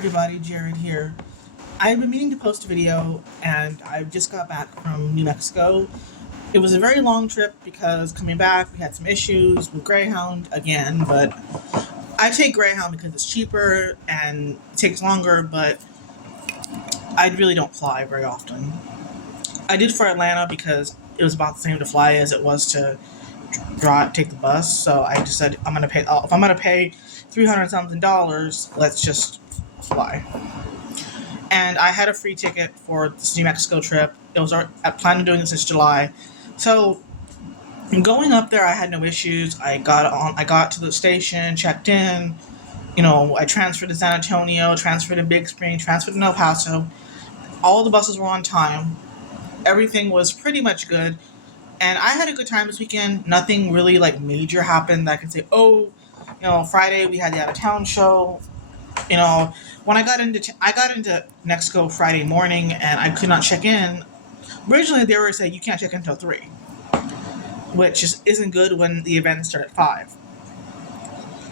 Everybody, Jared here. I've been meaning to post a video and I just got back from New Mexico. It was a very long trip because coming back we had some issues with Greyhound again, but I take Greyhound because it's cheaper and it takes longer, but I really don't fly very often. I did for Atlanta because it was about the same to fly as it was to take the bus, so I just said I'm gonna pay if I'm gonna pay $300 something, let's just fly. And I had a free ticket for this New Mexico trip. I planned on doing this since July, so going up there I had no issues. I got to the station, checked in. I transferred to San Antonio, transferred to Big Spring, transferred to El Paso. All the buses were on time. Everything was pretty much good, and I had a good time this weekend. Nothing really like major happened that I can say, oh, Friday we had the out of town show. When I got into Mexico Friday morning and I could not check in. Originally, they were saying you can't check in until 3, which just isn't good when the event started at 5.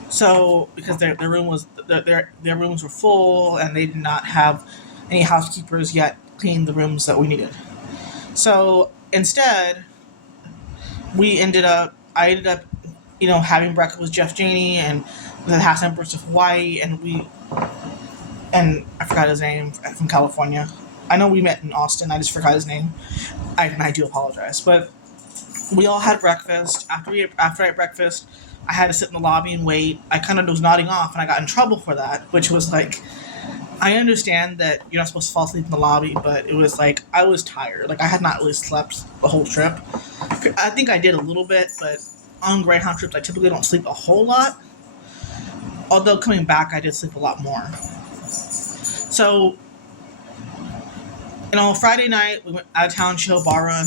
So because their rooms were full and they did not have any housekeepers yet clean the rooms that we needed. So instead, I ended up, having breakfast with Jeff Janey and the House Empress of Hawaii, and I forgot his name, from California. I know we met in Austin. I just forgot his name. I do apologize, but we all had breakfast. After I had breakfast, I had to sit in the lobby and wait. I kind of was nodding off, and I got in trouble for that, which was like, I understand that you're not supposed to fall asleep in the lobby, but it was like I was tired. Like I had not really slept the whole trip. I think I did a little bit, but on Greyhound trips, I typically don't sleep a whole lot. Although coming back, I did sleep a lot more. So, Friday night we went out of town show bar run.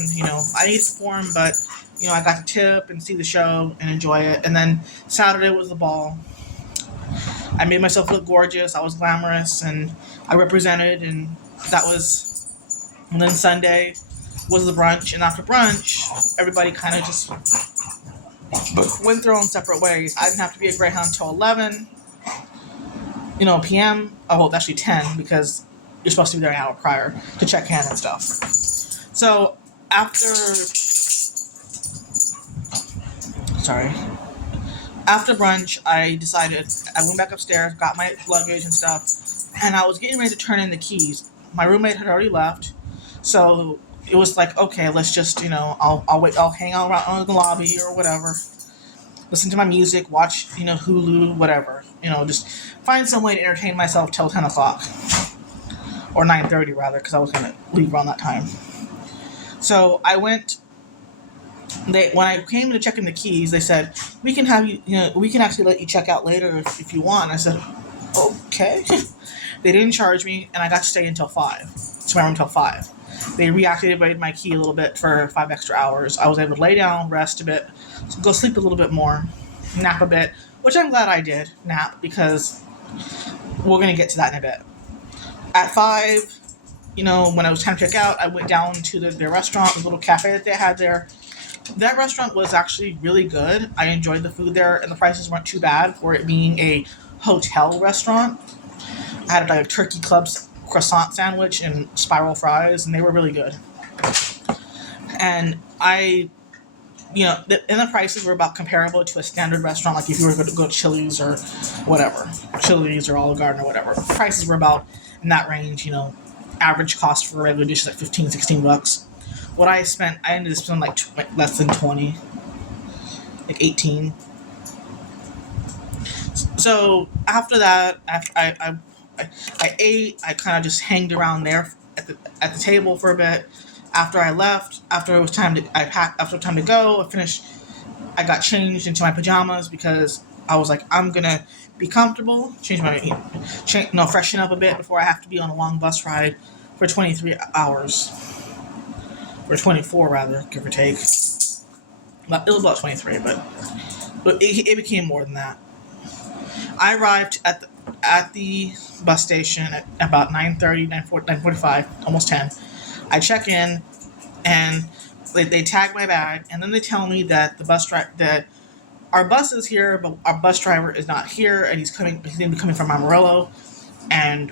I need to perform, but I got to tip and see the show and enjoy it. And then Saturday was the ball. I made myself look gorgeous. I was glamorous and I represented, and that was. And then Sunday was the brunch, and after brunch, everybody kind of just went their own separate ways. I didn't have to be a Greyhound until 11. PM. Oh, well, actually 10 because you're supposed to be there an hour prior to check in and stuff. So after brunch, I went back upstairs, got my luggage and stuff, and I was getting ready to turn in the keys. My roommate had already left, so it was like, okay, let's just, I'll wait, I'll hang out around in the lobby or whatever, listen to my music, watch, Hulu, whatever, just find some way to entertain myself till 10 o'clock. Or 9:30 rather, because I was going to leave around that time. So I went. When I came to check in the keys, they said we can have you. We can actually let you check out later if you want. I said, okay. They didn't charge me, and I got to stay until 5. To my room until 5. They reactivated my key a little bit for 5 extra hours. I was able to lay down, rest a bit, go sleep a little bit more, nap a bit, which I'm glad I did nap because we're going to get to that in a bit. At 5, when it was time to check out, I went down to their restaurant, the little cafe that they had there. That restaurant was actually really good. I enjoyed the food there, and the prices weren't too bad for it being a hotel restaurant. I had like a turkey club croissant sandwich and spiral fries, and they were really good. And and the prices were about comparable to a standard restaurant, like if you were going to go to Chili's or whatever, Chili's or Olive Garden or whatever. Prices were about in that range, average cost for a regular dish is like $15-16. What I ended up spending like less than 20, like 18. So after that, after I ate, I kind of just hanged around there at the table for a bit. After I left, after it was time to go, I finished. I got changed into my pajamas because I was like, I'm gonna be comfortable, freshen up a bit before I have to be on a long bus ride for 23 hours. Or 24 rather, give or take. It was about 23, but it became more than that. I arrived at the bus station at about 9:30, 9:45, almost 10. I check in, and they tag my bag, and then they tell me that that our bus is here, but our bus driver is not here, and he's going to be coming from Amarillo. and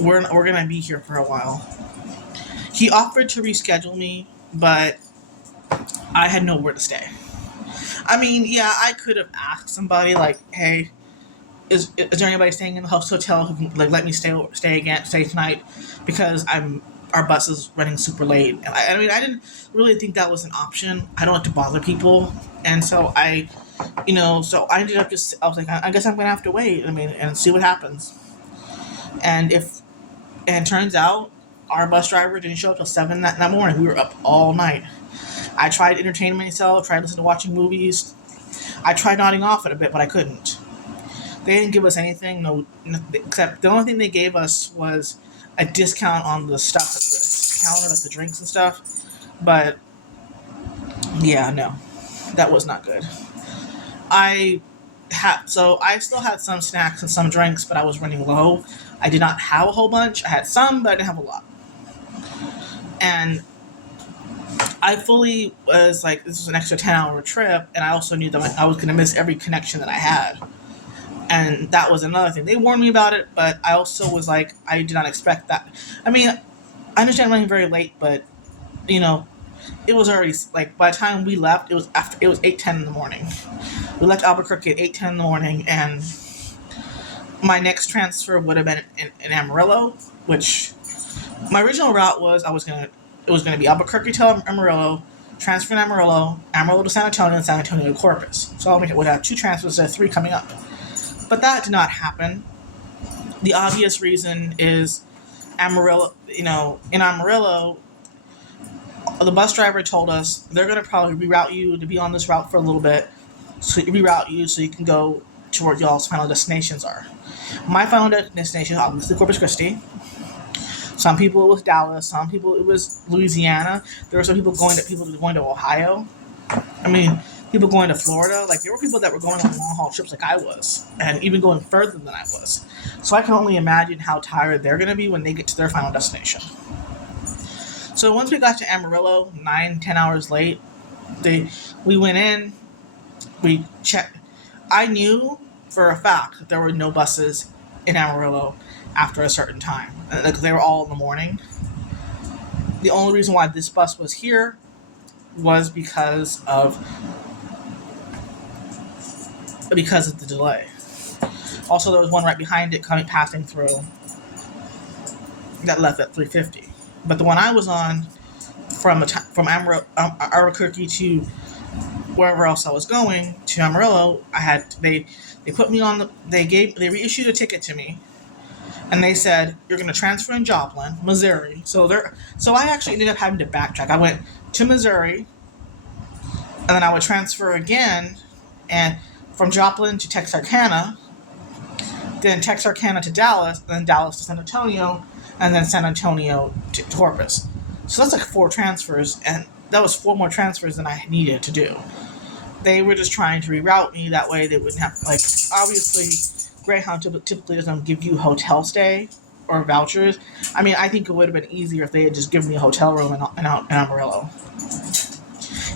we're gonna be here for a while. He offered to reschedule me, but I had nowhere to stay. I mean, yeah, I could have asked somebody like, "Hey, is there anybody staying in the hotel who can like let me stay tonight because our bus is running super late." And I mean, I didn't really think that was an option. I don't like to bother people, and so I ended up I was like, I guess I'm gonna have to wait. I mean, and see what happens. And if and turns out our bus driver didn't show up till 7 that morning. We were up all night. I tried entertaining myself, tried listening to watching movies. I tried nodding off it a bit, but I couldn't. They didn't give us anything, except the only thing they gave us was a discount on the stuff at the counter, like the drinks and stuff. But yeah, no, that was not good. I still had some snacks and some drinks, but I was running low. I did not have a whole bunch. I had some, but I didn't have a lot. And I fully was like, this was an extra 10-hour trip, and I also knew that I was going to miss every connection that I had. And that was another thing. They warned me about it, but I also was like, I did not expect that. I mean, I understand running very late, but, it was already, like, by the time we left, it was 8:10 in the morning. We left Albuquerque at 8:10 in the morning, and my next transfer would have been in Amarillo, which my original route was it was gonna be Albuquerque to Amarillo, transfer in Amarillo to San Antonio, and San Antonio to Corpus. So I would have 2 transfers instead of 3 coming up. But that did not happen. The obvious reason is Amarillo. In Amarillo, the bus driver told us they're gonna probably reroute you to be on this route for a little bit, so reroute you so you can go to where y'all's final destinations are. My final destination obviously Corpus Christi. Some people it was Dallas. Some people it was Louisiana. There were some people going to Ohio. I mean, people going to Florida. Like there were people that were going on long haul trips like I was, and even going further than I was. So I can only imagine how tired they're going to be when they get to their final destination. So once we got to Amarillo, 9-10 hours late, we went in. We checked. I knew for a fact that there were no buses in Amarillo after a certain time. Like they were all in the morning. The only reason why this bus was here was because of the delay. Also, there was one right behind it passing through that left at 3:50. But the one I was on from Albuquerque to wherever else I was going to Amarillo, they put me on they reissued a ticket to me, and they said you're going to transfer in Joplin, Missouri. So I actually ended up having to backtrack. I went to Missouri, and then I would transfer again, and from Joplin to Texarkana, then Texarkana to Dallas, and then Dallas to San Antonio, and then San Antonio to Corpus. So that's like 4 transfers, and that was 4 more transfers than I needed to do. They were just trying to reroute me, that way they wouldn't have, like, obviously Greyhound typically doesn't give you hotel stay or vouchers. I mean, I think it would have been easier if they had just given me a hotel room in Amarillo,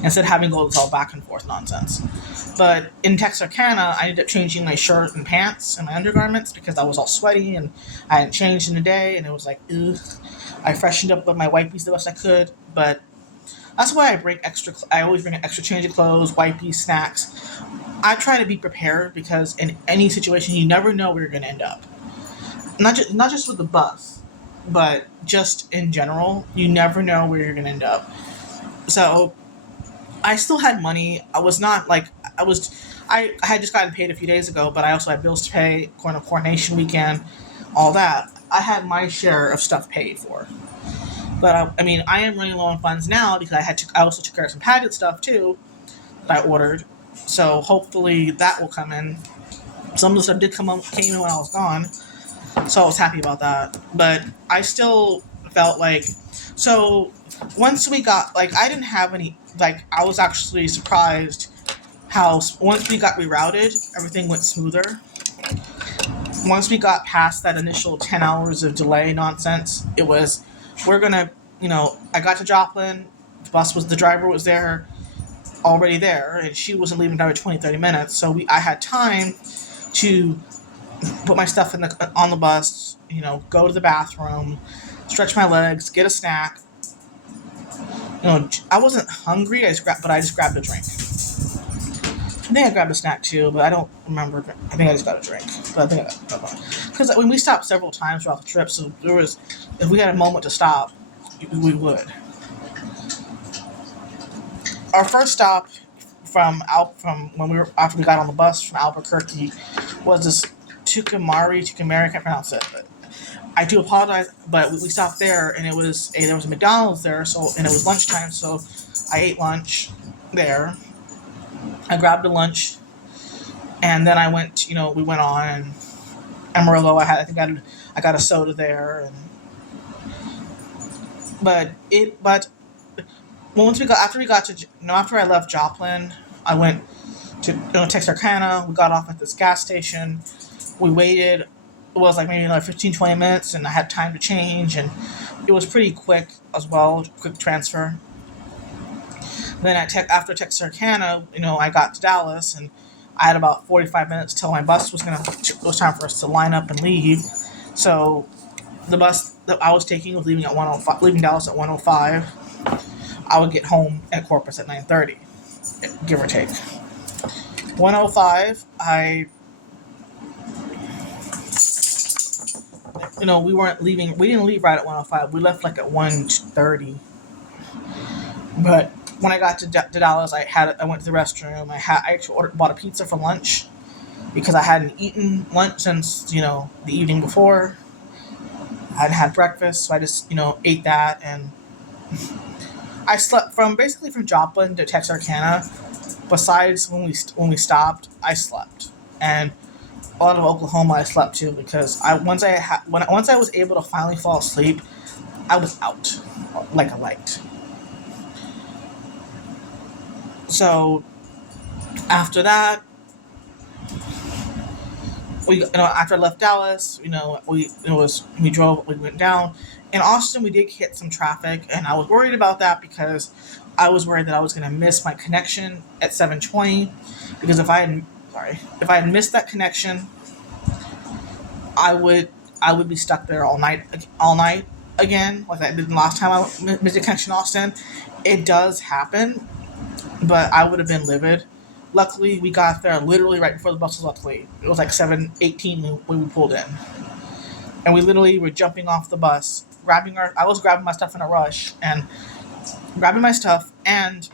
instead of having to go this all back and forth nonsense. But in Texarkana, I ended up changing my shirt and pants and my undergarments because I was all sweaty and I hadn't changed in a day, and it was like, ugh. I freshened up with my wipes the best I could, but that's why I always bring an extra change of clothes, wipes, snacks. I try to be prepared because in any situation, you never know where you're going to end up. Not just with the bus, but just in general, you never know where you're going to end up. So I still had money. I was not like, I had just gotten paid a few days ago, but I also had bills to pay, coronation weekend, all that. I had my share of stuff paid for. But I mean, I am running low on funds now because I also took care of some padded stuff too that I ordered. So hopefully that will come in. Some of the stuff came in when I was gone, so I was happy about that. But I still felt like, so once we got, like, I didn't have any, like, I was actually surprised how once we got rerouted, everything went smoother. Once we got past that initial 10 hours of delay nonsense, it was, we're gonna, I got to Joplin, the driver was there, already there, and she wasn't leaving another 20-30 minutes, so I had time to put my stuff in the on the bus, go to the bathroom, stretch my legs, get a snack. I wasn't hungry. But I just grabbed a drink. I think I grabbed a snack too, but I don't remember. I think I just got a drink. But I think because when we stopped several times throughout the trip, so if we had a moment to stop, we would. Our first stop from when we were after we got on the bus from Albuquerque was this Tucumari, I can't pronounce it, but I do apologize. But we stopped there, and there was a McDonald's there, and it was lunchtime, so I ate lunch there. I grabbed a lunch, and then we went on, and Amarillo. I think I got a soda there, but after I left Joplin, I went to Texarkana. We got off at this gas station. We waited. It was like maybe like 15, 20 minutes, and I had time to change, and it was pretty quick as well, quick transfer. Then after Texarkana, I got to Dallas, and I had about 45 minutes till my bus it was time for us to line up and leave. So the bus that I was taking was leaving Dallas at 1:05. I would get home at Corpus at 9:30, give or take. 1:05, we weren't leaving. We didn't leave right at 1:05. We left like at 1:30. But when I got to Dallas, I went to the restroom. I actually bought a pizza for lunch because I hadn't eaten lunch since the evening before. I hadn't had breakfast, so I just ate that, and I slept from Joplin to Texarkana. Besides when we stopped, I slept, and a lot of Oklahoma I slept too because once I was able to finally fall asleep, I was out like a light. So after that, after I left Dallas, we went down. In Austin, we did hit some traffic, and I was worried about that because I was worried that I was going to miss my connection at 7:20. Because if I had missed that connection, I would be stuck there all night again, like I did the last time I missed a connection in Austin. It does happen, but I would have been livid. Luckily, we got there literally right before the bus was about to leave. It was like 7:18 when we pulled in, and we literally were jumping off the bus, I was grabbing my stuff in a rush, and grabbing my stuff, and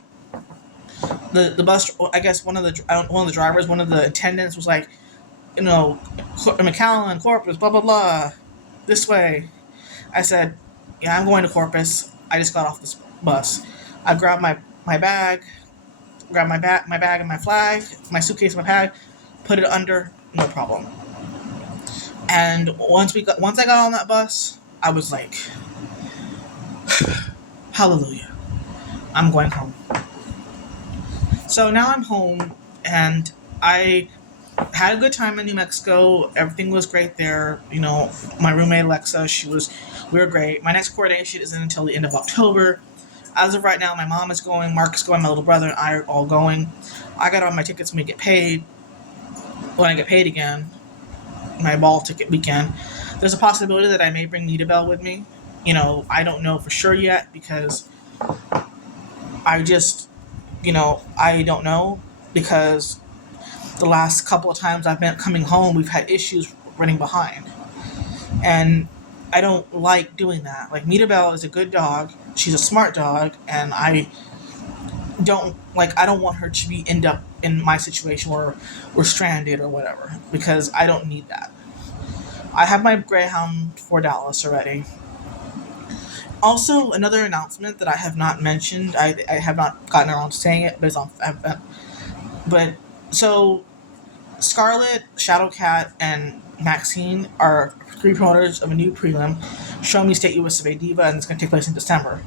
the bus. I guess one of the drivers, one of the attendants was like, McAllen, Corpus, blah blah blah, this way. I said, yeah, I'm going to Corpus. I just got off this bus. I grabbed my bag. Grab my bag and my flag, my suitcase and my bag, put it under, no problem. And once I got on that bus, I was like, hallelujah, I'm going home. So now I'm home, and I had a good time in New Mexico. Everything was great there. My roommate Alexa, we were great. My next coordination isn't until the end of October. As of right now, my mom is going, Mark is going, my little brother and I are all going. I got all my tickets when we get paid. When I get paid again, my ball ticket weekend. There's a possibility that I may bring Nita Bell with me. I don't know for sure yet because I just, I don't know because the last couple of times I've been coming home, we've had issues running behind. And I don't like doing that. Like, Nita Bell is a good dog. She's a smart dog, and I don't want her to end up in my situation where we're stranded or whatever, because I don't need that. I have my Greyhound for Dallas already. Also, another announcement that I have not mentioned, I have not gotten around to saying it, but so Scarlett, Shadowcat, and Maxine are three promoters of a new prelim, Show Me State US of A Diva, and it's going to take place in December.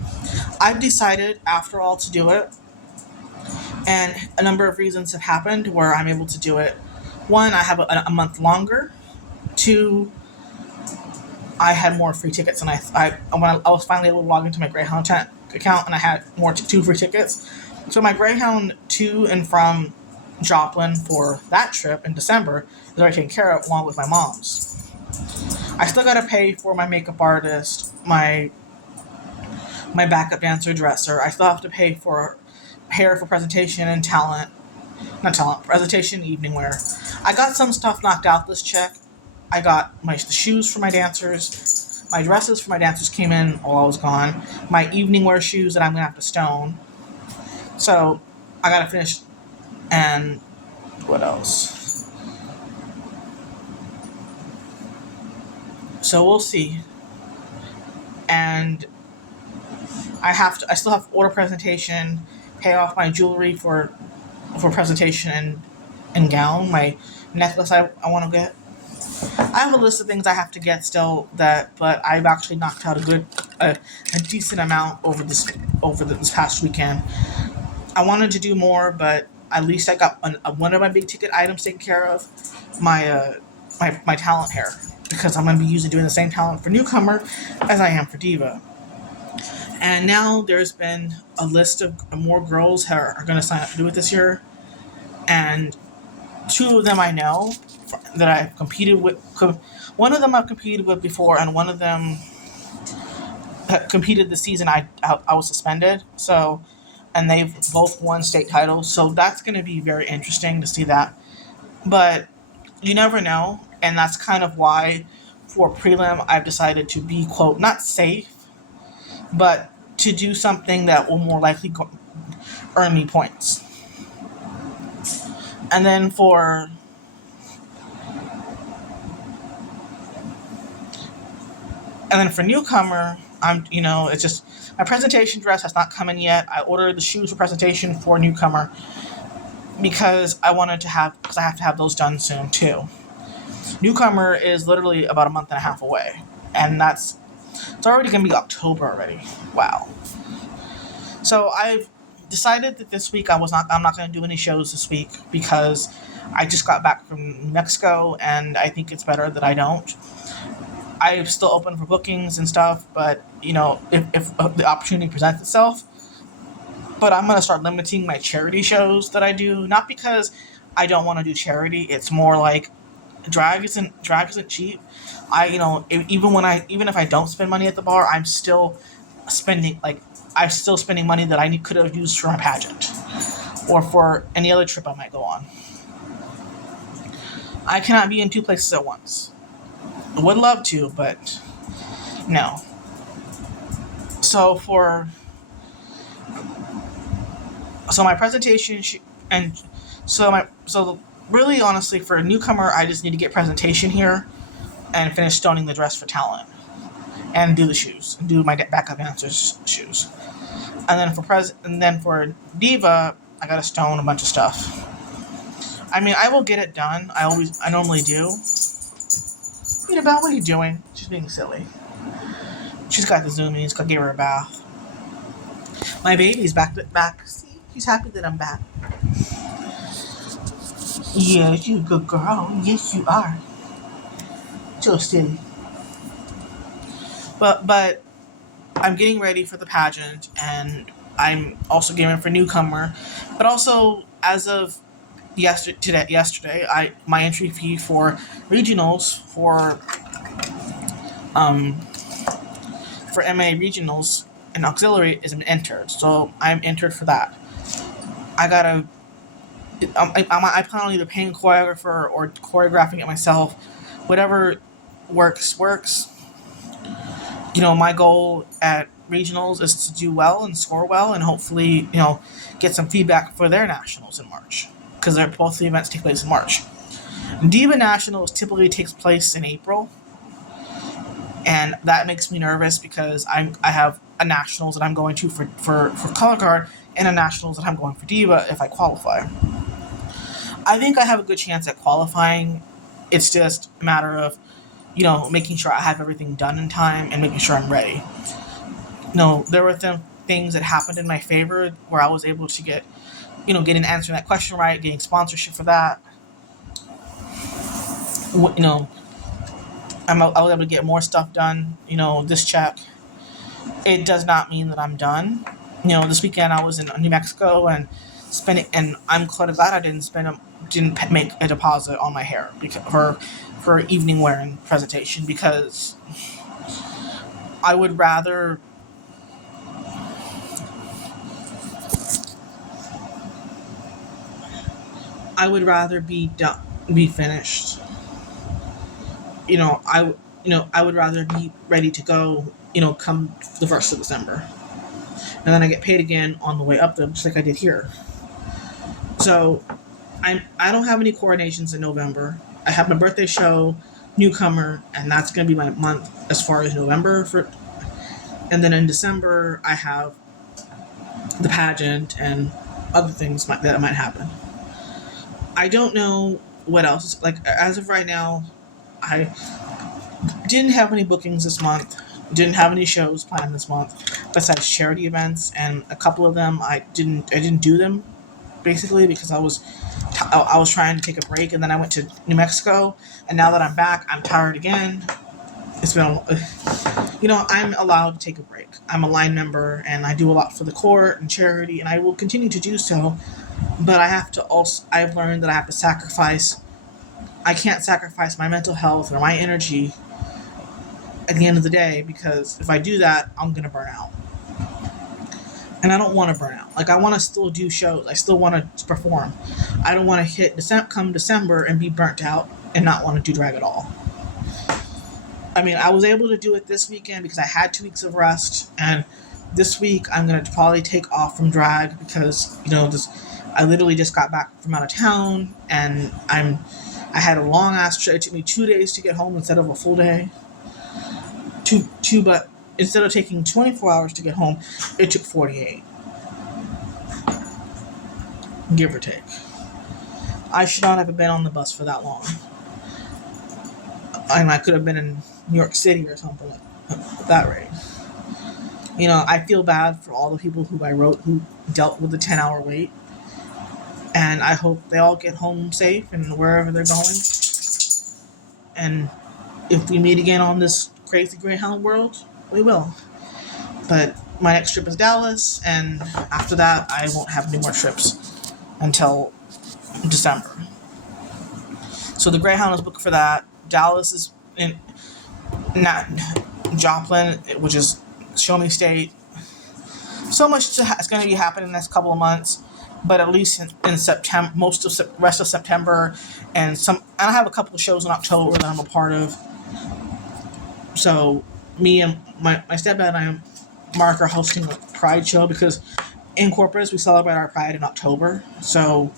I've decided, after all, to do it, and a number of reasons have happened where I'm able to do it. One, I have a month longer. Two, I had more free tickets, and when I was finally able to log into my Greyhound account, and I had two free tickets. So my Greyhound to and from Joplin for that trip in December is already taken care of, along with my mom's. I still gotta pay for my makeup artist, my backup dancer dresser. I still have to pay for hair for presentation and talent, not talent, presentation, evening wear. I got some stuff knocked out this check. I got the shoes for my dancers. My dresses for my dancers came in while I was gone. My evening wear shoes that I'm gonna have to stone. So I gotta finish. And what else? So we'll see. And I still have to order presentation, pay off my jewelry for presentation and gown, my necklace I want to get. I have a list of things I have to get still, but I've actually knocked out a decent amount over this past weekend. I wanted to do more, but at least I got one of my big ticket items taken care of, my talent hair, because I'm going to be doing the same talent for Newcomer as I am for Diva. And now there's been a list of more girls who are going to sign up to do it this year. And two of them I know that I've competed with. One of them I've competed with before, and one of them competed the season I was suspended. So, and they've both won state titles. So that's going to be very interesting to see that. But you never know. And that's kind of why for prelim I've decided to be, quote, not safe, but to do something that will more likely earn me points. And then for Newcomer, it's just my presentation dress has not come in yet. I ordered the shoes for presentation for Newcomer because I have to have those done soon too. Newcomer is literally about a month and a half away, and it's already going to be October already. Wow. So I've decided that this week I'm not going to do any shows this week because I just got back from Mexico, and I think it's better that I don't. I'm still open for bookings and stuff, but if the opportunity presents itself. But I'm going to start limiting my charity shows that I do, not because I don't want to do charity. It's more like drag isn't cheap. Even if I don't spend money at the bar, I'm still spending money that I could have used for my pageant or for any other trip I might go on. I cannot be in two places at once. I would love to, but no. So my presentation really honestly for a Newcomer, I just need to get presentation here and finish stoning the dress for talent and do the shoes and do my backup dancer's shoes. And then for Diva, I gotta stone a bunch of stuff. I mean, I will get it done. I normally do. Belle, what are you doing? She's being silly. She's got the zoomies. I gave her a bath. My baby's back. See, she's happy that I'm back. Yes, you good girl. Yes, you are. So silly. But I'm getting ready for the pageant, and I'm also getting for Newcomer. But also, as of yesterday, my entry fee for regionals for MA regionals and auxiliary is entered, so I'm entered for that. I plan on either paying a choreographer or choreographing it myself. Whatever works. My goal at regionals is to do well and score well, and hopefully, get some feedback for their nationals in March, because both the events take place in March. Diva Nationals typically takes place in April, and that makes me nervous because I have a nationals that I'm going to for color guard and a nationals that I'm going for Diva if I qualify. I think I have a good chance at qualifying. It's just a matter of, making sure I have everything done in time and making sure I'm ready. There were things that happened in my favor where I was able to get answering that question right, getting sponsorship for that. I was able to get more stuff done, this check. It does not mean that I'm done. This weekend I was in New Mexico, and spending, and I'm quite glad I didn't make a deposit on my hair because for evening wear and presentation, because I would rather be done, be finished. I would rather be ready to go. Come the 1st of December, and then I get paid again on the way up there, just like I did here. So I don't have any coronations in November. I have my birthday show, newcomer, and that's gonna be my month as far as November and then in December I have the pageant and other things that might happen. I don't know what else. Like, as of right now, I didn't have any bookings this month. Didn't have any shows planned this month besides charity events, and a couple of them I didn't do them, basically because I was trying to take a break, and then I went to New Mexico, and now that I'm back, I'm tired again. It's been, I'm allowed to take a break. I'm a line member, and I do a lot for the court and charity, and I will continue to do so. But I've learned that I have to sacrifice. I can't sacrifice my mental health or my energy at the end of the day, because if I do that, I'm going to burn out. And I don't want to burn out. Like, I want to still do shows. I still want to perform. I don't want to come December and be burnt out and not want to do drag at all. I mean, I was able to do it this weekend because I had 2 weeks of rest, and this week I'm going to probably take off from drag because, I literally just got back from out of town, and I had a long ass trip. It took me 2 days to get home instead of a full day. But instead of taking 24 hours to get home, it took 48. Give or take. I should not have been on the bus for that long. And I could have been in New York City or something at that rate. I feel bad for all the people who dealt with the 10-hour wait. And I hope they all get home safe and wherever they're going. And if we meet again on this crazy Greyhound world, we will. But my next trip is Dallas, and after that, I won't have any more trips until December. So the Greyhound is booked for that. Dallas is not Joplin, which is Show Me State. So much is going to be happening in the next couple of months, but at least in September, rest of September, and I have a couple of shows in October that I'm a part of. So me and my stepdad and I, Mark, are hosting a Pride show because in Corpus we celebrate our Pride in October. So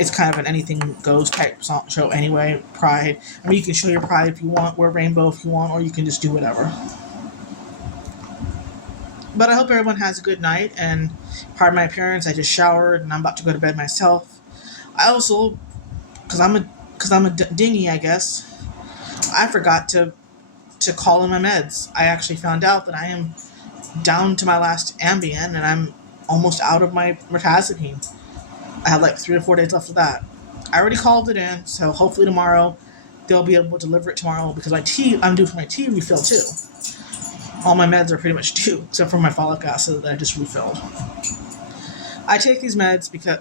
it's kind of an anything goes type show anyway. Pride. I mean, you can show your pride if you want, wear rainbow if you want, or you can just do whatever. But I hope everyone has a good night, and pardon my appearance, I just showered and I'm about to go to bed myself. I also, because I'm a dingy, I guess, I forgot to call in my meds. I actually found out that I am down to my last Ambien, and I'm almost out of my mirtazapine. I have like 3 or 4 days left of that. I already called it in, so hopefully tomorrow they'll be able to deliver it tomorrow, because I'm due for my tea refill too. All my meds are pretty much due, except for my folic acid that I just refilled. I take these meds because,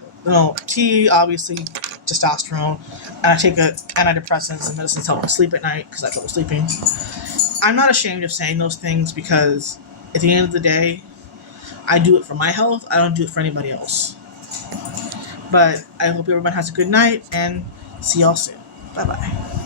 tea, obviously, testosterone, and I take antidepressants and medicines to help me sleep at night because I have trouble sleeping. I'm not ashamed of saying those things because at the end of the day, I do it for my health. I don't do it for anybody else. But I hope everyone has a good night, and see y'all soon. Bye-bye.